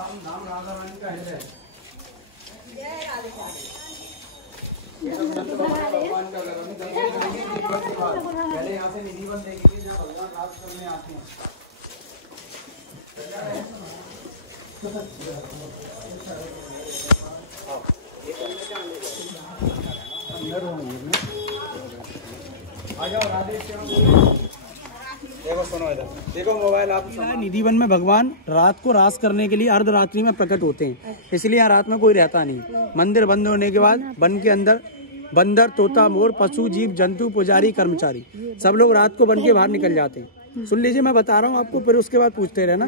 नाम राधा रानी का है। भगवान का पहले यहाँ से निधि बन देगी जहाँ भगवान राज करने आते हैं। आ जाओ राधे श्याम। देखो सुनो इधर, देखो मोबाइल आप। निधि वन में भगवान रात को रास करने के लिए अर्धरात्रि में प्रकट होते हैं, इसलिए यहाँ रात में कोई रहता नहीं। मंदिर बंद होने के बाद वन के अंदर बंदर, तोता, मोर, पशु, जीव जंतु, पुजारी, कर्मचारी सब लोग रात को वन के बाहर निकल जाते हैं। सुन लीजिए, मैं बता रहा हूँ आपको, फिर उसके बाद पूछते रहना।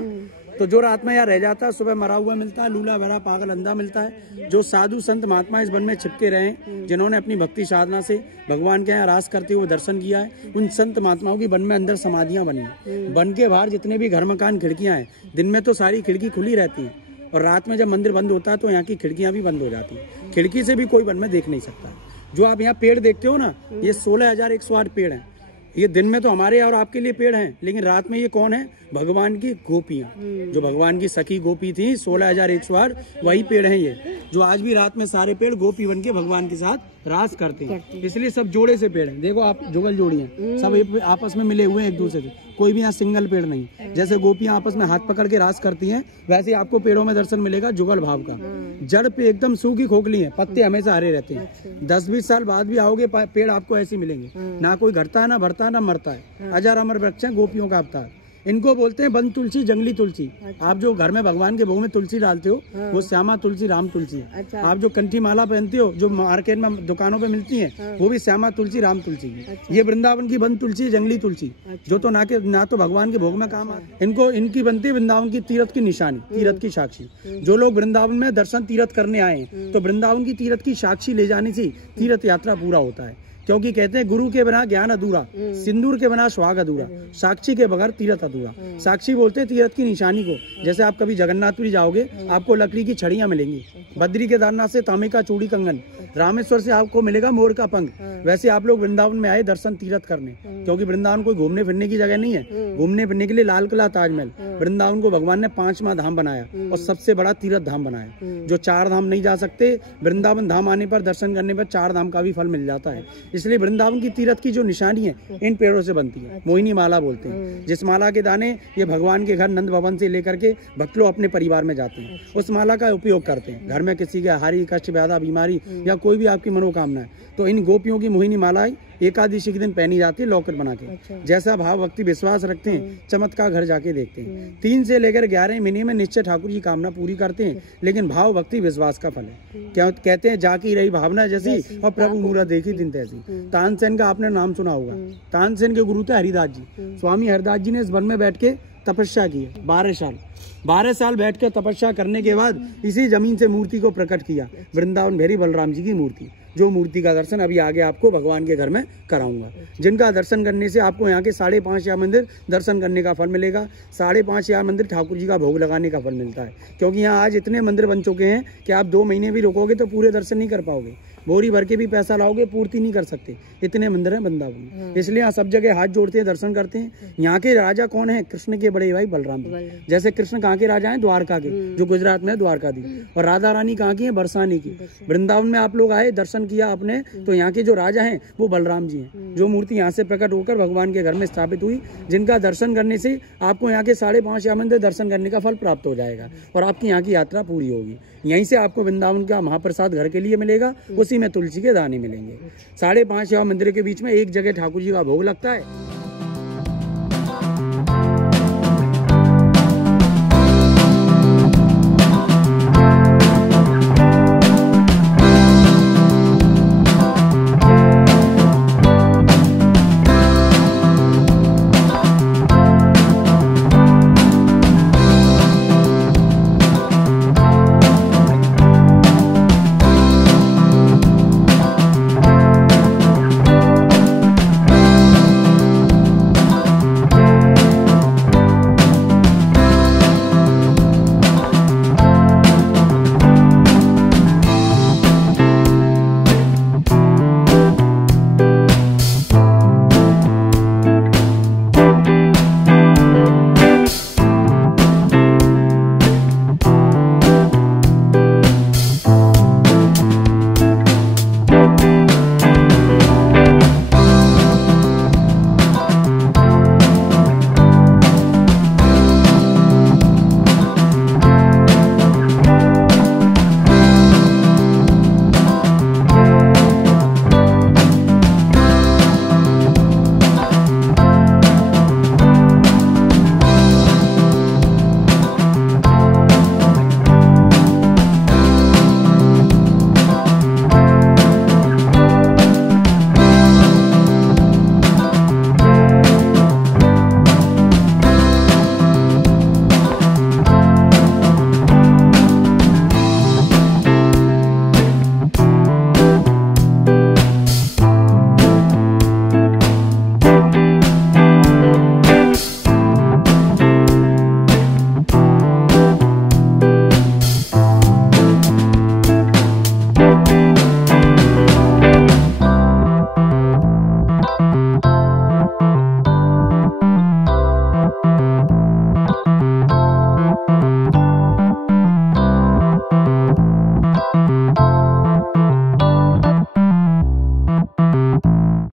तो जो रात में यहाँ रह जाता है, सुबह मरा हुआ मिलता है, लूला भरा पागल अंधा मिलता है। जो साधु संत महात्मा इस वन में छिपके रहे, जिन्होंने अपनी भक्ति साधना से भगवान के यहाँ रास करते हुए दर्शन किया है, उन संत महात्माओं की वन में अंदर समाधियां बनी है। वन के बाहर जितने भी घर मकान खिड़कियां हैं, दिन में तो सारी खिड़की खुली रहती है, और रात में जब मंदिर बंद होता है तो यहाँ की खिड़कियां भी बंद हो जाती है। खिड़की से भी कोई वन में देख नहीं सकता। जो आप यहाँ पेड़ देखते हो ना, ये 16,108 पेड़ हैं। ये दिन में तो हमारे और आपके लिए पेड़ हैं, लेकिन रात में ये कौन है? भगवान की गोपियां, जो भगवान की सखी गोपी थी, 16,108 वही पेड़ हैं ये, जो आज भी रात में सारे पेड़ गोपी बन के भगवान के साथ रास करते हैं। इसलिए सब जोड़े से पेड़ हैं। देखो आप, जुगल जोड़ी हैं, सब आपस में मिले हुए हैं एक दूसरे से, कोई भी यहाँ सिंगल पेड़ नहीं। जैसे गोपियां आपस में हाथ पकड़ के रास करती हैं, वैसे आपको पेड़ों में दर्शन मिलेगा जुगल भाव का। जड़ पे एकदम सूखी खोखली है, पत्ते हमेशा हरे रहते हैं। 10-20 साल बाद भी आओगे, पेड़ आपको ऐसे मिलेंगे, ना कोई घटता है, ना बढ़ता है, ना मरता है। अजर अमर वृक्ष है, गोपियों का अवतार। इनको बोलते हैं वन तुलसी, जंगली तुलसी। आप जो घर में भगवान के भोग में तुलसी डालते हो, वो श्यामा तुलसी, राम तुलसी है। आप जो कंठी माला पहनते हो, जो मार्केट में दुकानों पे मिलती है, वो भी श्यामा तुलसी, राम तुलसी है। ये वृंदावन की वन तुलसी, जंगली तुलसी, जो तो ना तो भगवान के भोग में काम आती। इनकी बनती है वृंदावन की तीर्थ की निशानी, तीर्थ की साक्षी। जो लोग वृंदावन में दर्शन तीर्थ करने आए, तो वृंदावन की तीर्थ की साक्षी ले जाने से तीर्थ यात्रा पूरा होता है। क्योंकि कहते हैं गुरु के बिना ज्ञान अधूरा, सिंदूर के बिना सुहाग अधूरा, साक्षी के बगैर तीर्थ अधूरा। साक्षी बोलते हैं तीर्थ की निशानी को। जैसे आप कभी जगन्नाथपुरी जाओगे, आपको लकड़ी की छड़ियां मिलेंगी। बद्री केदारनाथ से तांबे का चूड़ी कंगन, रामेश्वर से आपको मिलेगा मोर का पंख। वैसे आप लोग वृंदावन में आए दर्शन तीर्थ करने, क्योंकि वृंदावन कोई घूमने फिरने की जगह नहीं है। घूमने फिरने के लिए लाल किला, ताजमहल, वृंदावन को भगवान ने 5वां धाम बनाया और सबसे बड़ा तीर्थ धाम बनाया। जो 4 धाम नहीं जा सकते, वृंदावन धाम आने पर, दर्शन करने पर 4 धाम का भी फल मिल जाता है। इसलिए वृंदावन की तीर्थ की जो निशानी है, इन पेड़ों से बनती है। मोहिनी माला बोलते हैं। जिस माला के दाने ये भगवान के घर नंद भवन से लेकर के भक्त लोग अपने परिवार में जाते हैं, उस माला का उपयोग करते हैं। घर में किसी के हारी, कष्ट, व्याधा, बीमारी या कोई भी आपकी मनोकामना है, तो इन गोपियों की मोहिनी माला एकादशी के दिन पहनी जाती है, लॉकेट बना के। जैसा भाव भक्ति विश्वास रखते हैं, चमत्कार घर जाके देखते हैं। 3 से लेकर 11 महीने में निश्चय ठाकुर की कामना पूरी करते हैं, लेकिन भाव भक्ति विश्वास का फल है। क्या कहते हैं, जाकी रही भावना जैसी और प्रभु मूरत देखी दिन तैसी। तानसेन का आपने नाम सुना होगा। तानसेन के गुरु थे हरिदास जी। स्वामी हरिदास जी ने इस वन में बैठ के तपस्या की है 12 साल बैठ के तपस्या करने के बाद इसी जमीन से मूर्ति को प्रकट किया, वृंदावन भेरी बलराम जी की मूर्ति। जो मूर्ति का दर्शन अभी आगे आपको भगवान के घर में कराऊंगा, जिनका दर्शन करने से आपको यहाँ के 5,500 मंदिर दर्शन करने का फल मिलेगा। 5,500 मंदिर ठाकुर जी का भोग लगाने का फल मिलता है। क्योंकि यहाँ आज इतने मंदिर बन चुके हैं कि आप 2 महीने भी रुकोगे तो पूरे दर्शन नहीं कर पाओगे। बोरी भर के भी पैसा लाओगे, पूर्ति नहीं कर सकते, इतने मंदिर हैं वृंदावन में। इसलिए यहाँ सब जगह हाथ जोड़ते हैं, दर्शन करते हैं। यहाँ के राजा कौन है? कृष्ण के बड़े भाई बलराम जी। जैसे कृष्ण कहाँ के राजा हैं? द्वारका के, जो गुजरात में द्वारकाधीश। और राधा रानी कहाँ की है? बरसाने की। वृंदावन में आप लोग आए, दर्शन किया आपने, तो यहाँ के जो राजा हैं वो बलराम जी हैं। जो मूर्ति यहाँ से प्रकट होकर भगवान के घर में स्थापित हुई, जिनका दर्शन करने से आपको यहाँ के 5,500 मंदिर दर्शन करने का फल प्राप्त हो जाएगा और आपकी यहाँ की यात्रा पूरी होगी। यहीं से आपको वृंदावन का महाप्रसाद घर के लिए मिलेगा, उसी में तुलसी के दाने मिलेंगे। 5,500 मंदिर के बीच में एक जगह ठाकुर जी का भोग लगता है।